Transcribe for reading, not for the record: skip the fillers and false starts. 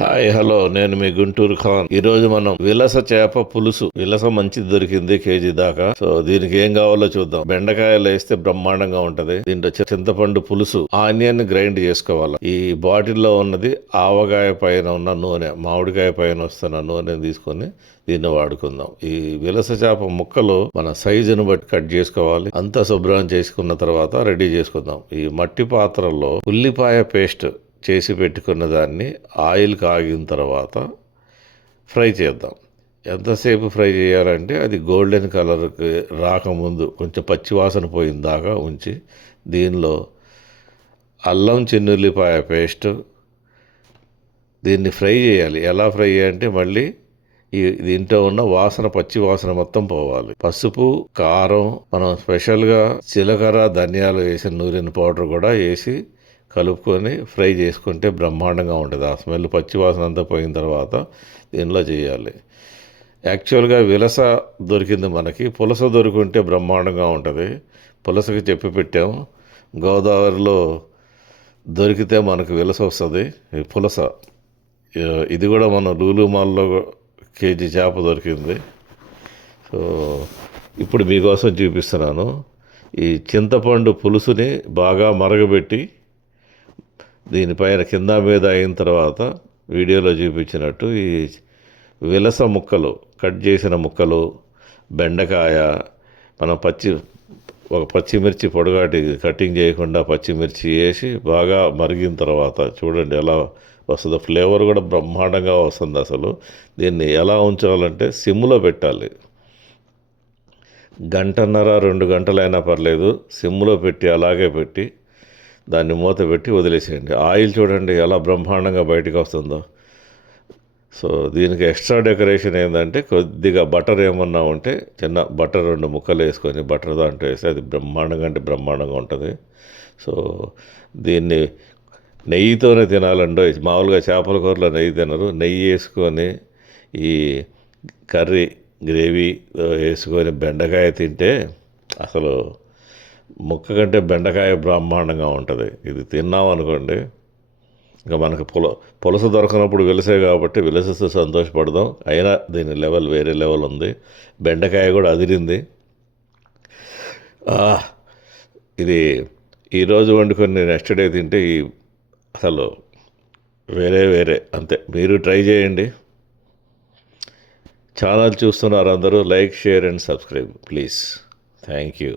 Hi hello, నేను మీ గుంటూరు ఖాన్. ఈ రోజు మనం విలస చేప పులుసు. విలస మంచిది దొరికింది కేజీ దాకా. సో దీనికి ఏం కావాలో చూద్దాం. బెండకాయలు వేస్తే బ్రహ్మాండంగా ఉంటది. దీంట్లో చింతపండు పులుసు, ఆనియన్ గ్రైండ్ చేసుకోవాలి. ఈ బాటిల్లో ఉన్నది ఆవకాయ పైన ఉన్న నూనె, మామిడికాయ పైన వస్తున్న నూనె తీసుకొని దీన్ని వాడుకుందాం. ఈ విలస చేప ముక్కలు మన సైజును బట్టి కట్ చేసుకోవాలి. అంతా శుభ్రం చేసుకున్న తర్వాత రెడీ చేసుకుందాం. ఈ మట్టి పాత్రలో ఉల్లిపాయ పేస్ట్ చేసి పెట్టుకున్న దాన్ని ఆయిల్ కాగిన తర్వాత ఫ్రై చేద్దాం. ఎంతసేపు ఫ్రై చేయాలంటే అది గోల్డెన్ కలర్కి రాకముందు కొంచెం పచ్చివాసన పోయిన దాకా ఉంచి దీనిలో అల్లం చిన్నుల్లిపాయ పేస్ట్ దీన్ని ఫ్రై చేయాలి. ఎలా ఫ్రై చేయాలంటే మళ్ళీ దీంట్లో ఉన్న వాసన, పచ్చి వాసన మొత్తం పోవాలి. పసుపు, కారం, మనం స్పెషల్గా జీలకర్ర, ధనియాలు వేసిన నూరిన పౌడర్ కూడా వేసి కలుపుకొని ఫ్రై చేసుకుంటే బ్రహ్మాండంగా ఉంటుంది. ఆ స్మెల్, పచ్చివాసన అంతా పోయిన తర్వాత దీనిలో చేయాలి. యాక్చువల్గా విలస దొరికింది మనకి, పులస దొరికింటే బ్రహ్మాండంగా ఉంటుంది. పులసకి చెప్పి పెట్టాము. గోదావరిలో దొరికితే మనకు విలస వస్తుంది. ఈ పులస ఇది కూడా మన లూలు మాల్లో కేజీ చేప దొరికింది. సో ఇప్పుడు మీకోసం చూపిస్తున్నాను. ఈ చింతపండు పులుసుని బాగా మరగబెట్టి దీనిపైన కింద మీద అయిన తర్వాత వీడియోలో చూపించినట్టు ఈ విలస ముక్కలు, కట్ చేసిన ముక్కలు, బెండకాయ, మనం ఒక పచ్చిమిర్చి పొడగాటి కటింగ్ చేయకుండా పచ్చిమిర్చి వేసి బాగా మరిగిన తర్వాత చూడండి ఎలా వస్తుందో. ఫ్లేవర్ కూడా బ్రహ్మాండంగా వస్తుంది. అసలు దీన్ని ఎలా ఉంచాలంటే సిమ్లో పెట్టాలి. గంటన్నర 2 గంటలైనా పర్లేదు, సిమ్లో పెట్టి అలాగే పెట్టి దాన్ని మూత పెట్టి వదిలేసేయండి. ఆయిల్ చూడండి ఎలా బ్రహ్మాండంగా బయటకు వస్తుందో. సో దీనికి ఎక్స్ట్రా డెకరేషన్ ఏంటంటే కొద్దిగా బటర్ ఏమన్నా ఉంటే చిన్న బటర్ 2 ముక్కలు వేసుకొని బటర్ దాంట్లో వేస్తే అది బ్రహ్మాండంగా అంటే బ్రహ్మాండంగా ఉంటుంది. సో దీన్ని నెయ్యితోనే తినాలండి. మామూలుగా చేపల కూరలో నెయ్యి తినరు. నెయ్యి వేసుకొని ఈ కర్రీ గ్రేవీ వేసుకొని బెండకాయ తింటే అసలు ముక్క కంటే బెండకాయ బ్రహ్మాండంగా ఉంటుంది. ఇది తిన్నాం అనుకోండి, ఇంకా మనకు పులస దొరకనప్పుడు విలసే కాబట్టి విలసతో సంతోషపడదాం. అయినా దీని లెవెల్ వేరే లెవెల్ ఉంది. బెండకాయ కూడా అదిరింది. ఇది ఈరోజు వండుకొని నెక్స్ట్ డే తింటే అసలు వేరే అంతే. మీరు ట్రై చేయండి. ఛానల్ చూస్తున్నారు అందరూ. Like, share and subscribe please. Thank you.